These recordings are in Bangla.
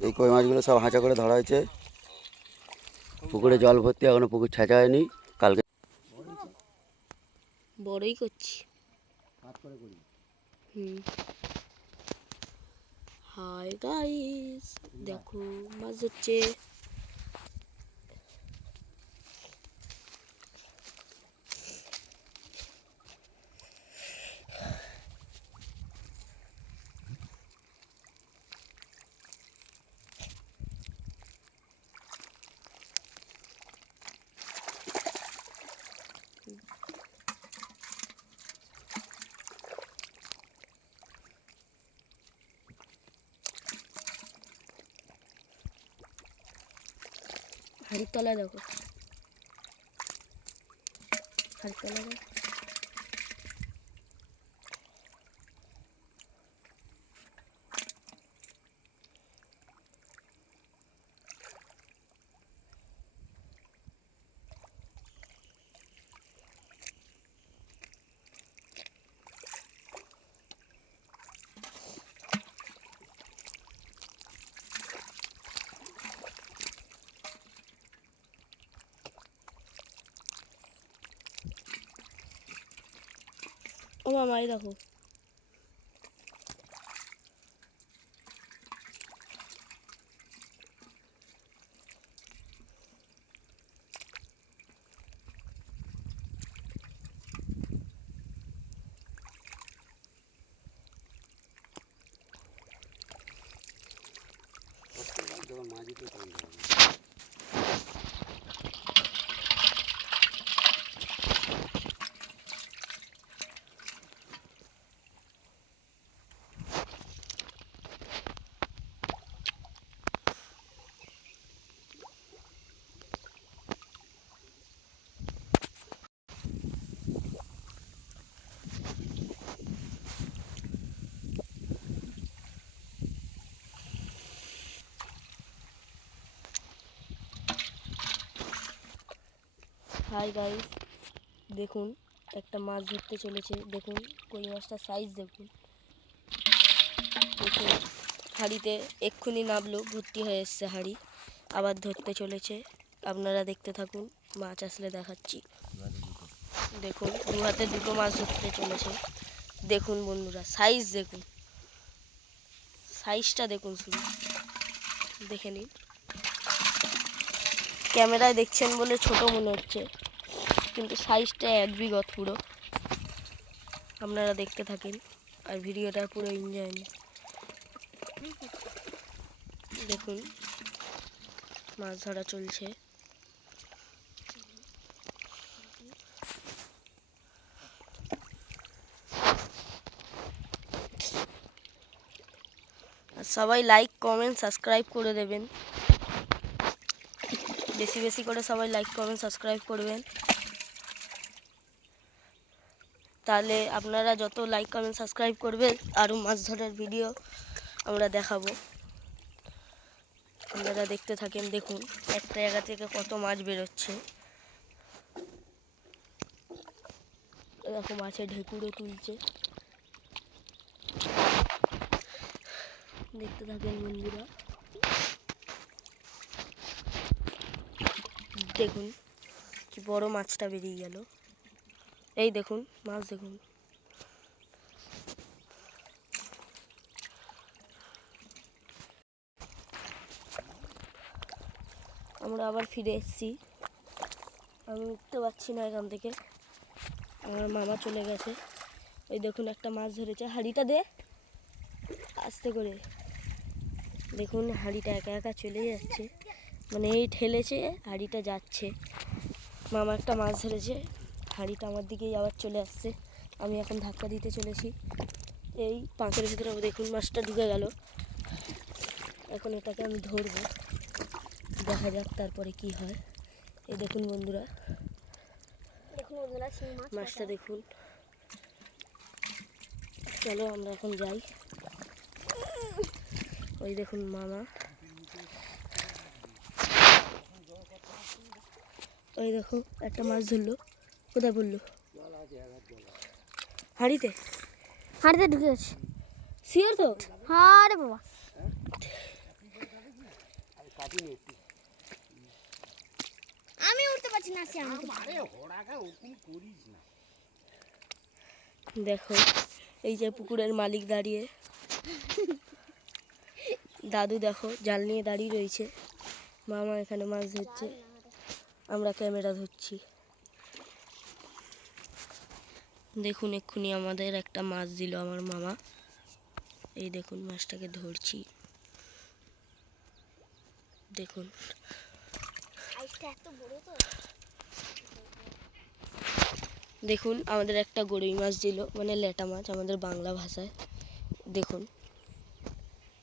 এই কই মাছগুলো সব হাঁচা করে ধরা হয়েছে। পুকুরে জল ভর্তি এখনও পুকুর ছাঁচা হয়নি। কালকে বড়ই করছি। হুম। হাই গাইস দেখো মাছ হচ্ছে হাড়ির তলায় দেখো। হাড়ির তলায় দেখো। ও মামা এই দেখো হাই গাইস, দেখুন, একটা মাছ ধরতে চলেছে, দেখুন কই মাছটার সাইজ দেখুন। দেখুন, হাঁড়িতে এক্ষুনি নামলো, ভর্তি হয়ে এসছে হাঁড়ি, আবার ধরতে চলেছে। আপনারা দেখতে থাকুন, মাছ আসলে দেখাচ্ছি। দেখুন, দু হাতে দুটো মাছ ধরতে চলেছে। দেখুন বন্ধুরা সাইজ দেখুন। সাইজটা দেখুন শুধু। দেখে নিন। ক্যামেরায় দেখছেন বলে ছোট মনে হচ্ছে। কিন্তু সাইজটা এক বিঘত পুরো। আপনারা দেখতে থাকেন। আর ভিডিওটা পুরো এনজয় নিন। দেখুন, মাছ ধরা চলছে। সবাই লাইক কমেন্ট সাবস্ক্রাইব করে দেবেন। বেশি বেশি করে সবাই লাইক কমেন্ট সাবস্ক্রাইব করবেন। তাহলে আপনারা যত লাইক কমেন্ট সাবস্ক্রাইব করবেন, আরও মাছ ধরার ভিডিও আমরা দেখাবো। আপনারা দেখতে থাকেন, দেখুন, একটা জায়গা থেকে কত মাছ বেরোচ্ছে। এরকম মাছের ঢেকুরও তুলছে। দেখতে থাকেন বন্ধুরা। দেখুন, কি বড় মাছটা বেরিয়ে গেল। এই দেখুন, মাছ দেখুন। আমরা আবার ফিরে এসেছি। আমি উঠতে পারছি না এখান থেকে। আমার মামা চলে গেছে। ওই দেখুন, একটা মাছ ধরেছে। হাঁড়িটা দে। আস্তে করে। দেখুন, হাঁড়িটা একা একা চলে যাচ্ছে। মানে এই ঠেলেছে হাঁড়িটা যাচ্ছে। মামা একটা মাছ ধরেছে হাঁড়িটা আমার দিকেই আবার চলে আসছে। আমি এখন ধাক্কা দিতে চলেছি। এই পাঁকের ভিতরে দেখুন মাছটা ঢুকে গেল। এখন এটাকে আমি ধরবো। দেখা যাক তারপরে কি হয়। এই দেখুন বন্ধুরা দেখুন বন্ধুরা মাছটা দেখুন। চলো আমরা এখন যাই। ওই দেখুন মামা। ওই দেখো একটা মাছ ধরলো। কোথায় পড়ল? হাড়িতে? হাড়িতে ঢুকে গেছে। শিওর তো? হ্যাঁ বাবা। আমি উঠতে পারছি না সে দেখো এই যে পুকুরের মালিক দাঁড়িয়ে। দাদু দেখো জাল নিয়ে দাঁড়িয়ে রয়েছে। মামা এখানে মাছ ধরছে। আমরা ক্যামেরা ধরছি। দেখুন এক্ষুনি আমাদের একটা মাছ দিল আমার মামা। এই দেখুন মাছটাকে ধরছি। দেখুন। এত বড় দেখুন আমাদের একটা গরুই মাছ দিল মানে লেটা মাছ আমাদের বাংলা ভাষায়। দেখুন।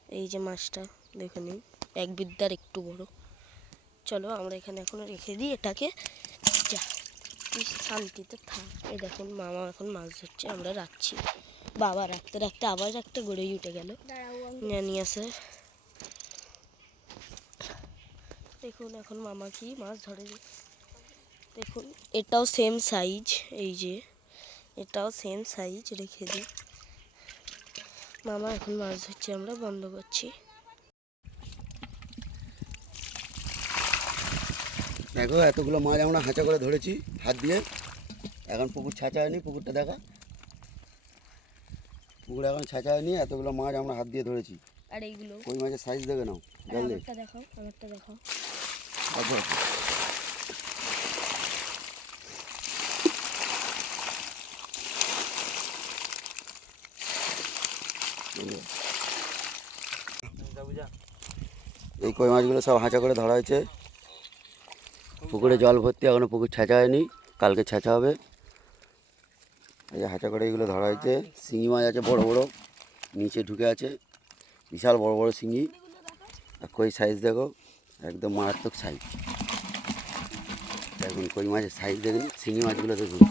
এই যে মাছটা দেখে নিন এক বিদ্যার একটু বড়। চলো আমরা এখানে এখন রেখে দিই এটাকে। যা শান্তিতে থাক। এ দেখুন মামা এখন মাছ ধরছে আমরা রাখছি। বাবা রাখতে রাখতে আবার একটা গড়েই উঠে গেল। নিয়ে আসে। দেখুন এখন মামা কি মাছ ধরে দেখুন এটাও সেম সাইজ এই যে। এটাও সেম সাইজ রেখে দিই। মামা এখন মাছ ধরছে আমরা বন্ধ করছি। দেখো এতগুলো মাছ আমরা হাঁচা করে ধরেছি হাত দিয়ে। এখন পুকুর ছাঁচা হয়নি পুকুরটা দেখা। পুকুর এখন ছাঁচা হয়নি এতগুলো মাছ আমরা হাত দিয়ে ধরেছি। আর এইগুলো? ওই মাছের সাইজ দেখে নাও জানলে? দেখাও আমারটা দেখাও। এই কই মাছগুলো সব হাঁচা করে ধরা হয়েছে। পুকুরে জল ভর্তি, এখনও পুকুর ছেঁচা হয়নি, কালকে ছেঁচা হবে। এই যে হাঁচা করে এগুলো ধরা হয়েছে, শিঙি মাছ আছে বড় বড়, নিচে ঢুকে আছে, বিশাল বড় বড় শিঙি। আর কই সাইজ দেখো? একদম মারাত্মক সাইজ দেখুন কই মাছের সাইজ দেখুন শিঙি মাছগুলো দেখুন।